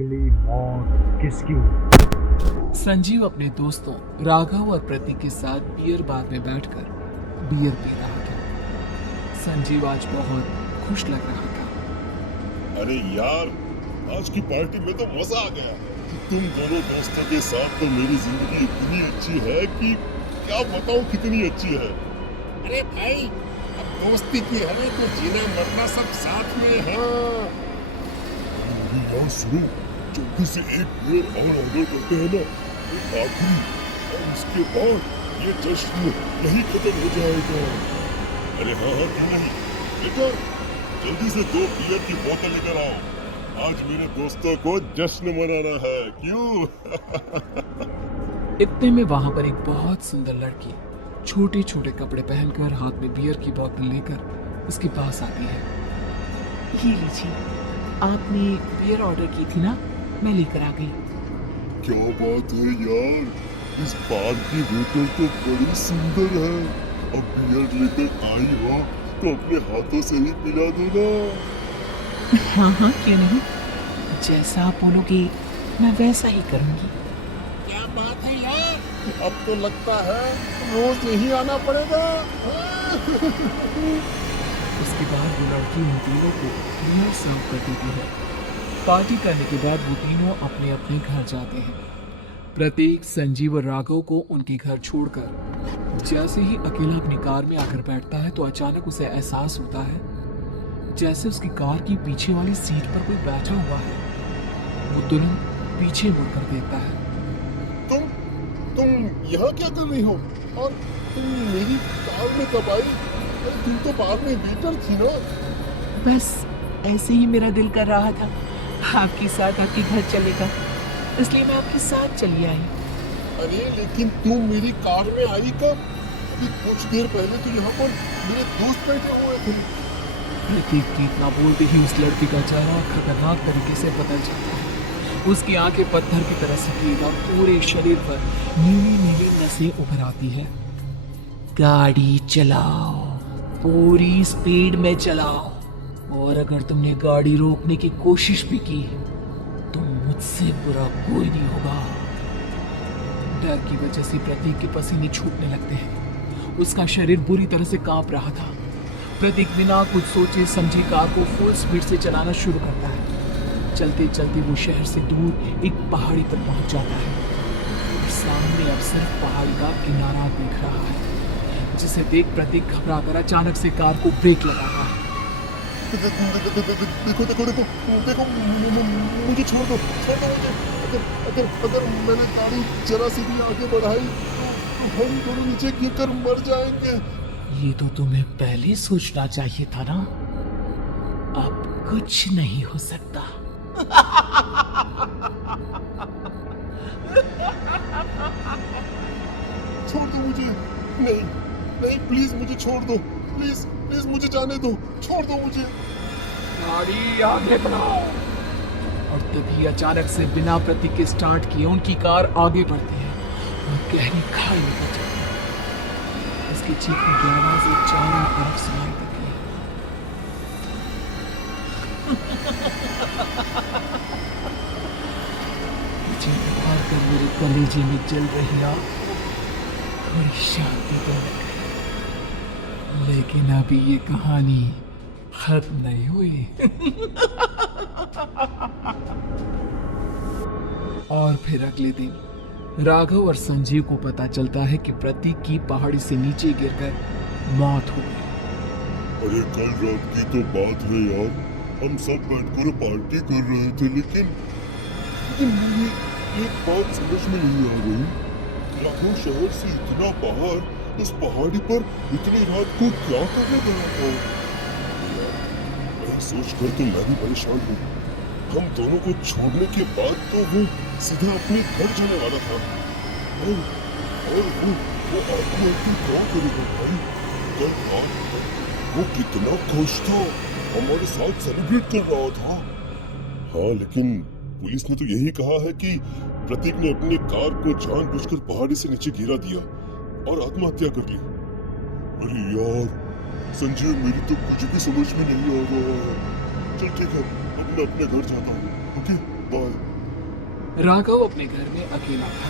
अगली मौत किसकी हुई? संजीव अपने दोस्तों राघव और प्रतीक के साथ बियर बार में बैठकर बियर पी रहा था। संजीव आज बहुत खुश लग रहा था। अरे यार, आज की पार्टी में तो मजा आ गया। तुम दोनों दोस्तों के साथ तो मेरी जिंदगी इतनी अच्छी है कि क्या बताऊं कितनी अच्छी है। अरे भाई, अब दोस्ती की है तो जीना मरना सब साथ में है। अरे यार सुनो, जल्दी से एक बियर और ऑर्डर करते हैं ना, एक आखिरी, और उसके बाद ये जश्न यही खत्म हो जाएगा। अरे हाँ हाँ, क्यों नहीं, लेकर जल्दी से 2 बियर की बोतल लेकर आओ। आज मेरे दोस्तों को जश्न मनाना है, क्यों? इतने में वहां पर एक बहुत सुंदर लड़की छोटे छोटे कपड़े पहनकर हाथ में बियर की बोतल लेकर उसके पास आती है। ये लीजिए, आपने बियर ऑर्डर की थी ना, मैं लेकर आ गई। क्या बात है यार, इस बार की बोतल तो बड़ी सुंदर है। अब बियर लेकर आई हो तो अपने हाथों से ही पिला दो ना। हाँ हाँ, क्यों नहीं, जैसा आप बोलोगे मैं वैसा ही करूंगी। क्या बात है यार, अब तो लगता है रोज यही आना पड़ेगा। उसके बाद वो लड़की उन तीनों को बियर सर्व कर देती है। पार्टी करने के बाद वो तीनों अपने अपने घर जाते हैं। प्रतीक संजीव और राघव को उनके घर छोड़कर जैसे ही अकेला अपनी कार में आकर बैठता है तो अचानक उसे एहसास होता है जैसे उसकी कार की पीछे वाली सीट पर कोई बैठा हुआ है। वो तुरंत पीछे मुड़कर देखता है। तुम यहाँ क्या कर रही हो? और तुम मेरी कार में कब आई? अरे तुम तो बाहर में वेटर थी ना। बस ऐसे ही मेरा दिल कर रहा था आपके साथ आपके घर चलेगा, इसलिए मैं आपके साथ चली आई। अरे लेकिन तुम मेरी कार में आई कब? अभी कुछ देर पहले तो यहाँ पर मेरे दोस्त बैठे हुए थे। प्रतीक के इतना बोलते ही उस लड़की का चेहरा खतरनाक तरीके से बदल जाता है। उसकी आंखें पत्थर की तरह सफेद और पूरे शरीर पर नीली नीली नसें उभर आती है। गाड़ी चलाओ, पूरी स्पीड में चलाओ, और अगर तुमने गाड़ी रोकने की कोशिश भी की तो मुझसे बुरा कोई नहीं होगा। डर की वजह से प्रतीक के पसीने छूटने लगते हैं। उसका शरीर बुरी तरह से कांप रहा था। प्रतीक बिना कुछ सोचे समझे कार को फुल स्पीड से चलाना शुरू करता है। चलते चलते वो शहर से दूर एक पहाड़ी पर पहुंच जाता है। सामने अब सिर्फ पहाड़ी का किनारा दिख रहा है, जिसे देख प्रतीक घबरा कर अचानक से कार को ब्रेक लगाता है। देखो देखो देखो देखो, मुझे छोड़ दो मुझे। अगर मैंने गाड़ी जरा सी भी आगे बढ़ाई तो हम दोनों नीचे गिर कर मर जाएंगे। ये तो तुम्हें पहले सोचना चाहिए था ना। अब कुछ नहीं हो सकता। छोड़ दो मुझे। नहीं नहीं, प्लीज मुझे छोड़ दो। प्लीज प्लीज मुझे जाने दो, छोड़ दो मुझे। गाड़ी आगे बढ़ाओ। और तभी अचानक से बिना प्रतीक के स्टार्ट किए उनकी कार आगे बढ़ती है और गहरी खाई में गिर जाती है। उसकी चीखने की आवाजें चारों तरफ सुनाई देती है। मुझे मार कर मेरे कलेजे में जल रही आग थोड़ी शांति तो लग गई, लेकिन अभी ये कहानी खत्म नहीं हुई। और फिर अगले दिन राघव और संजीव को पता चलता है कि प्रतीक की पहाड़ी से नीचे गिरकर मौत हो गई। अरे कल रात की तो बात है यार, हम सब बैठकर पार्टी कर रहे थे, लेकिन मुझे एक बात समझ में नहीं आ रही। लाखों शहर से इतना बाहर इस पहाड़ी पर इतनी रात को क्या करने गया था? यही सोच कर तो मैं भी परेशान हूँ। हम दोनों को छोड़ने के बाद तो वो सीधा अपने घर जाने वाला था। और वो आदमी क्या करेगा भाई? कल रात तक वो कितना खुश था, हमारे साथ सेलिब्रेट कर रहा था। हाँ, लेकिन पुलिस ने तो यही कहा है कि प्रतीक ने अपनी कार को जानबूझकर पहाड़ी से नीचे गिरा दिया और आत्महत्या कर ली। अरे यार संजय, मेरी तो कुछ भी समझ में नहीं आ रहा है। चल ठीक है, अब मैं अपने घर जाता हूँ। Okay bye. राघव अपने घर में अकेला था।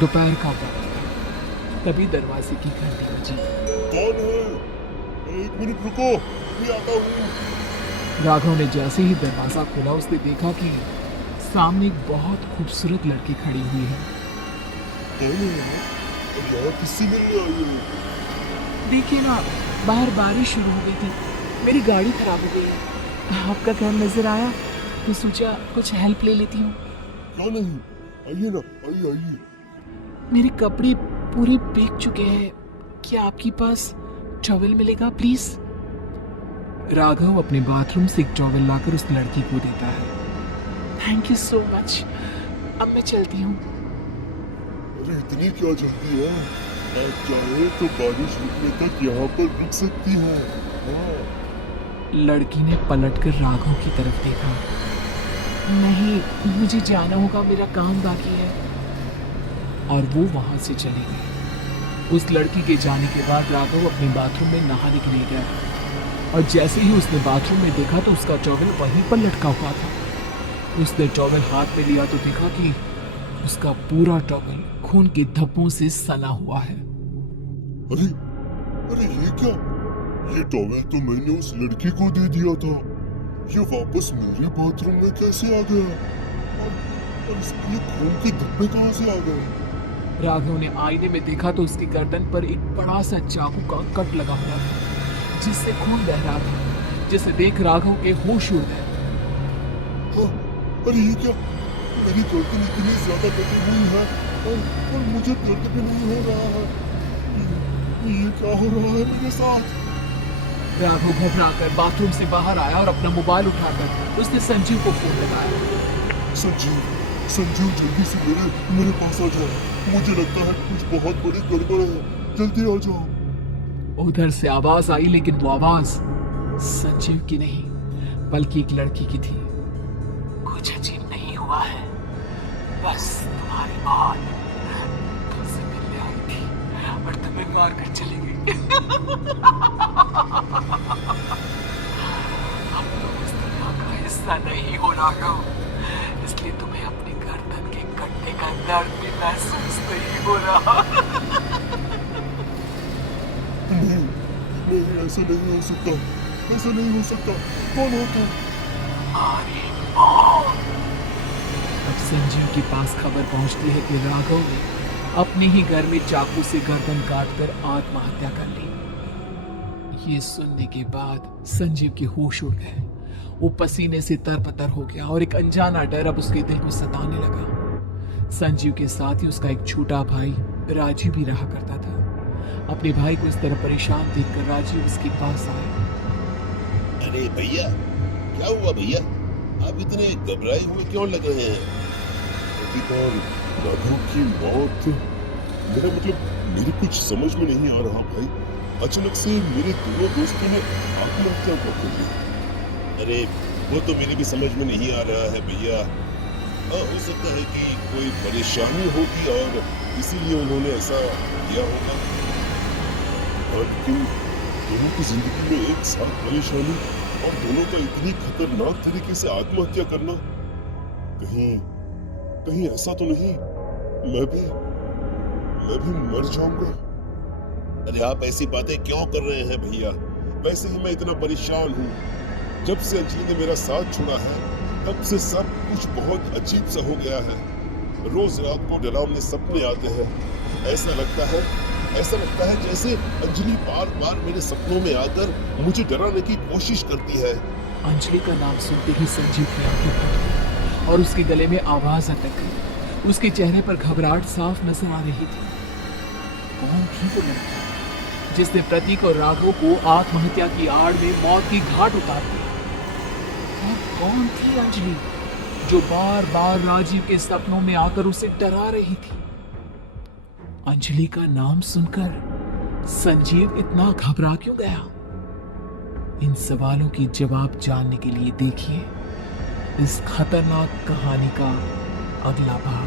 दोपहर का वक्त था। तभी दरवाजे की घंटी बजी। कौन है? एक मिनट रुको, मैं आता हूँ। राघव ने जैसे ही दरवाजा खोला उसने देखा कि सामने एक बहुत खूबसूरत लड़की खड़ी हुई है। कौन है यार? अब यहाँ किससे मिलने आई हो? देखिए ना, बाहर बारिश शुरू हो गई थी, मेरी गाड़ी खराब हो गई है। आपका घर नजर आया तो सोचा कुछ हेल्प ले लेती हूँ। क्या नहीं, आइए ना, आइए आइए। मेरे कपड़े पूरे भीग चुके हैं, क्या आपके पास टॉवल मिलेगा प्लीज? राघव अपने बाथरूम से एक टॉवल लाकर उस लड़की को देता है। थैंक यू सो मच, अब मैं चलती हूँ। अरे इतनी क्या जल्दी है? आप चाहे तो बारिश रुकने तक यहाँ पर रुक सकती है। हाँ। लड़की ने पलटकर राघव की तरफ देखा। नहीं, मुझे जाना होगा, मेरा काम बाकी है। और वो वहां से चली गई। उस लड़की के जाने के बाद राघव अपने बाथरूम में नहाने के लिए गया और जैसे ही उसने बाथरूम में देखा तो उसका टॉवल वहीं पर लटका हुआ था। उसने टॉवल हाथ में लिया तो देखा कि उसका पूरा टॉवल खून के धब्बों से सना हुआ है। अरे अरे ये क्या? ये टॉवल तो मैंने उस लड़की को दे दिया था। ये वापस मेरे बाथरूम में कैसे आ गया? और इसके खून के धब्बे कहाँ से आ गए? राघव ने आईने में देखा तो उसकी गर्दन पर एक बड़ा सा चाकू का कट लगा हुआ था जिससे खून बह रहा था, जिसे देख राघव के होश उड़ गए। हाँ, अरे ये क्या? मेरी गर्दन इतनी ज्यादा कटी हुई है और मुझे दर्द भी नहीं हो रहा है। ये क्या हो रहा है मेरे साथ? राघव घबराकर बाथरूम से बाहर आया और अपना मोबाइल उठाकर उसने संजीव को फोन लगाया। संजीव जल्दी से मेरे पास आ जाओ। मुझे लगता है कुछ बहुत बड़ी गड़बड़ है, जल्दी आ जाओ। उधर से आवाज आई लेकिन वो आवाज संजीव की नहीं बल्कि एक लड़की की थी। कुछ अजीब नहीं हुआ है, बस तुम्हारी मौत तुमसे मिलने आई थी और तुम्हें मार कर चली गई। अब तुम इस दुनिया का हिस्सा नहीं हो राघव, इसलिए तुम्हें अपनी गर्दन के कटने का दर्द भी महसूस नहीं हो रहा। नहीं, ऐसा नहीं हो सकता, ऐसा नहीं हो सकता। कौन हो तुम? तुम्हारी मौत। अब संजीव के पास खबर पहुंचती है कि राघव ने अपने ही घर में चाकू से गर्दन काटकर आत्महत्या कर ली। ये सुनने के बाद संजीव के होश उड़ गए। वो पसीने से तरपतर हो गया और एक अनजाना डर अब उसके दिल को सताने लगा। संजीव के साथ ही उसका एक छोटा भाई राजीव भी रहा करता था। अपने भाई को इस तरह परेशान देखकर राजीव उसके पास आया। अरे भैया, क्या हुआ भैया? आप इतने घबराए हुए क्यों लग रहे हैं? राघव की मौत, मेरा मतलब मेरे कुछ समझ में नहीं आ रहा भाई। अचानक से मेरे दोनों दोस्तों ने आत्महत्या कर ली। अरे वो तो मेरी भी समझ में नहीं आ रहा है भैया। हो सकता है कि कोई परेशानी होगी और इसीलिए उन्होंने ऐसा किया होगा। लेकिन दोनों की जिंदगी में एक साथ परेशानी और दोनों का इतनी खतरनाक तरीके से आत्महत्या करना, कहीं ऐसा तो नहीं मैं भी मर जाऊंगा? अरे आप ऐसी बातें क्यों कर रहे हैं भैया? वैसे ही मैं इतना परेशान हूँ। जब से अंजलि ने मेरा साथ छोड़ा है तब से सब कुछ बहुत अजीब सा हो गया है। रोज रात को डरावने सपने आते हैं। ऐसा लगता है जैसे अंजलि बार बार मेरे सपनों में आकर मुझे डराने की कोशिश करती है। अंजलि का नाम सुनते ही संजीव की आंखें फट गई और उसके गले में आवाज अटक गई। उसके चेहरे पर घबराहट साफ नजर आ रही थी। कौन थी वो लड़की जिसने प्रतीक और राघव को आत्महत्या की आड़ में मौत की घाट उतार दी? और कौन थी अंजलि जो बार बार राजीव के सपनों में आकर उसे डरा रही थी? अंजलि का नाम सुनकर संजीव इतना घबरा क्यों गया? इन सवालों की जवाब जानने के लिए देखिए इस खतरनाक कहानी का अगला भाग।